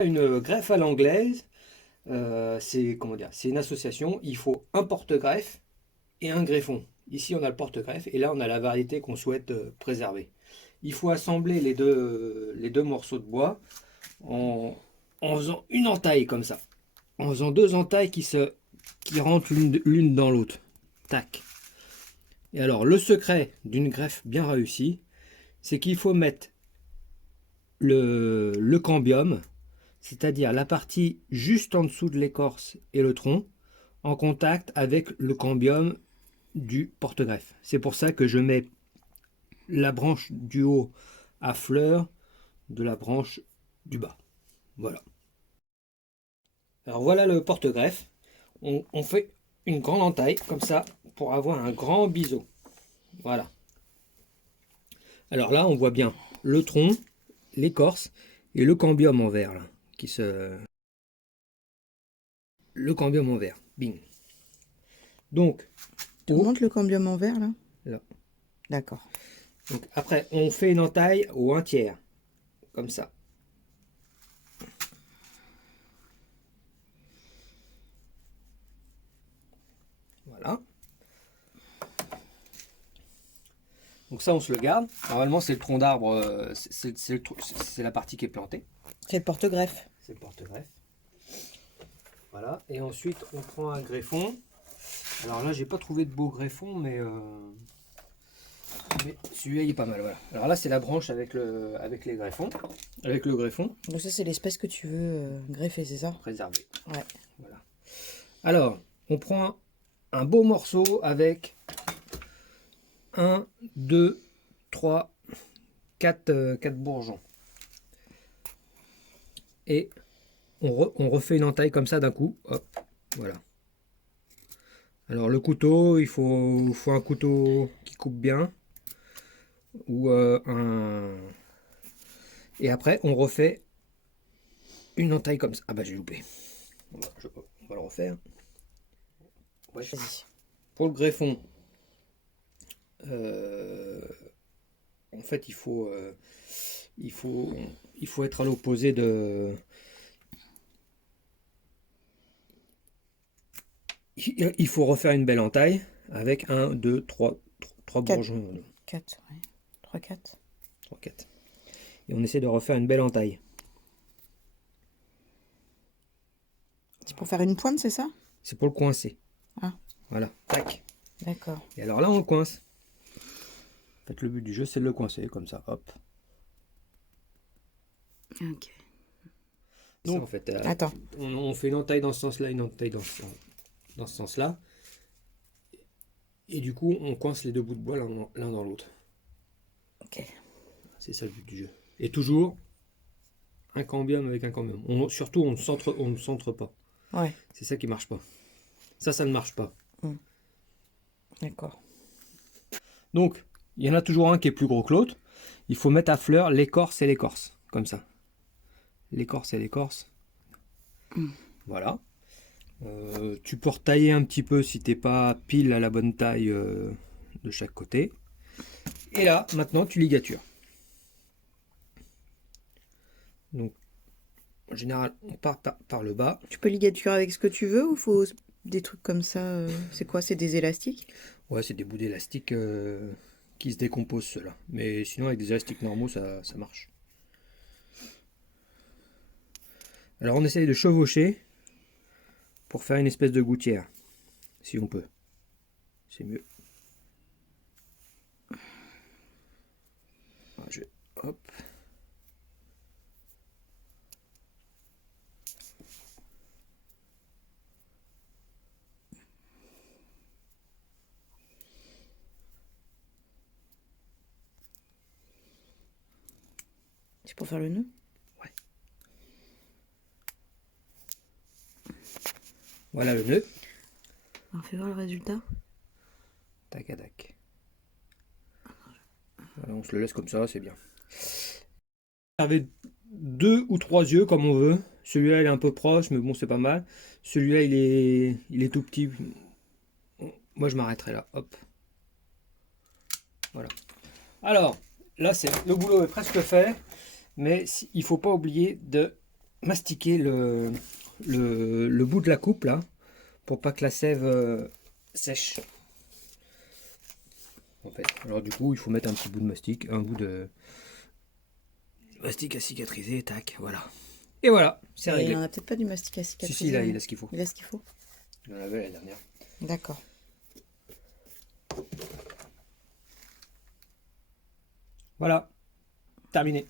Une greffe à l'anglaise, c'est comment dire, c'est une association. Il faut un porte-greffe et un greffon. Ici, on a le porte-greffe et là, on a la variété qu'on souhaite préserver. Il faut assembler les deux morceaux de bois en, en faisant une entaille comme ça, en faisant deux entailles qui rentrent l'une dans l'autre. Tac. Et alors, le secret d'une greffe bien réussie, c'est qu'il faut mettre le cambium, c'est-à-dire la partie juste en dessous de l'écorce et le tronc, en contact avec le cambium du porte-greffe. C'est pour ça que je mets la branche du haut à fleur de la branche du bas. Voilà. Alors voilà le porte-greffe. On fait une grande entaille comme ça pour avoir un grand biseau. Voilà. Alors là, on voit bien le tronc, l'écorce et le cambium en vert là, le cambium en vert. Bing. Donc, Tu montes le cambium en vert là? là. D'accord. Donc après, on fait une entaille au 1/3, comme ça. Voilà. Donc ça, on se le garde. Normalement, c'est le tronc d'arbre, c'est la partie qui est plantée. C'est le porte-greffe. C'est le porte-greffe. Voilà. Et ensuite, on prend un greffon. Alors là, j'ai pas trouvé de beau greffon, mais celui-là, il est pas mal. Voilà. Alors là, c'est la branche avec les greffons. Avec le greffon. Donc ça, c'est l'espèce que tu veux greffer, c'est ça? Préservé. Ouais. Voilà. Alors, on prend un beau morceau avec 1, 2, 3, 4 bourgeons. Et on refait une entaille comme ça d'un coup. Hop, voilà. Alors le couteau, faut un couteau qui coupe bien. Ou un... Et après, on refait une entaille comme ça. Ah bah j'ai loupé. On va le refaire. Ouais. Vas-y. Pour le greffon, euh, en fait, il faut, il faut être à l'opposé de... Il faut refaire une belle entaille avec 1, 2, 3 4. bourgeons. 4, ouais. 3, 4. 3, 4. Et on essaie de refaire une belle entaille. C'est pour faire une pointe, c'est ça? C'est pour le coincer. Ah, Voilà. Tac. d'accord. Et alors là, on le coince. En fait, le but du jeu, c'est de le coincer comme ça. Hop. Ok. Ça, en fait, Attends. on fait une entaille dans ce sens-là, une entaille dans ce sens-là. Et du coup, on coince les deux bouts de bois l'un dans l'autre. Ok. C'est ça le but du jeu. Et toujours un cambium avec un cambium. Surtout, on ne centre pas. Ouais. C'est ça qui marche pas. Ça ne marche pas. D'accord. Donc, il y en a toujours un qui est plus gros que l'autre. Il faut mettre à fleur l'écorce et l'écorce. Comme ça. L'écorce et l'écorce. Voilà. Tu peux retailler un petit peu si t'es pas pile à la bonne taille de chaque côté. Et là, maintenant, tu ligatures. Donc, en général, on part par le bas. Tu peux ligaturer avec ce que tu veux ou faut des trucs comme ça c'est quoi? C'est des élastiques? Ouais, c'est des bouts d'élastique qui se décomposent, ceux-là. Mais sinon, avec des élastiques normaux, ça marche. Alors, on essaye de chevaucher pour faire une espèce de gouttière, si on peut. C'est mieux. Alors, hop. C'est pour faire le nœud? Ouais. Voilà le nœud. Alors fais voir le résultat. Tac, tac. Voilà, on se le laisse comme ça, c'est bien. Avec 2 ou 3 yeux comme on veut. Celui-là il est un peu proche, mais bon c'est pas mal. Celui-là il est tout petit. Moi je m'arrêterai là. Hop. Voilà. Alors là c'est le boulot est presque fait, mais il faut pas oublier de mastiquer le bout de la coupe là, pour pas que la sève sèche. En fait. Alors du coup, il faut mettre un petit bout de mastic, un bout de mastic à cicatriser, tac, voilà. Et voilà, c'est Et réglé. il n'en a peut-être pas du mastic à Si, cicatriser. si, là, il hein. a ce qu'il faut. Il a ce qu'il faut. Il en avait la dernière. D'accord. Voilà, terminé.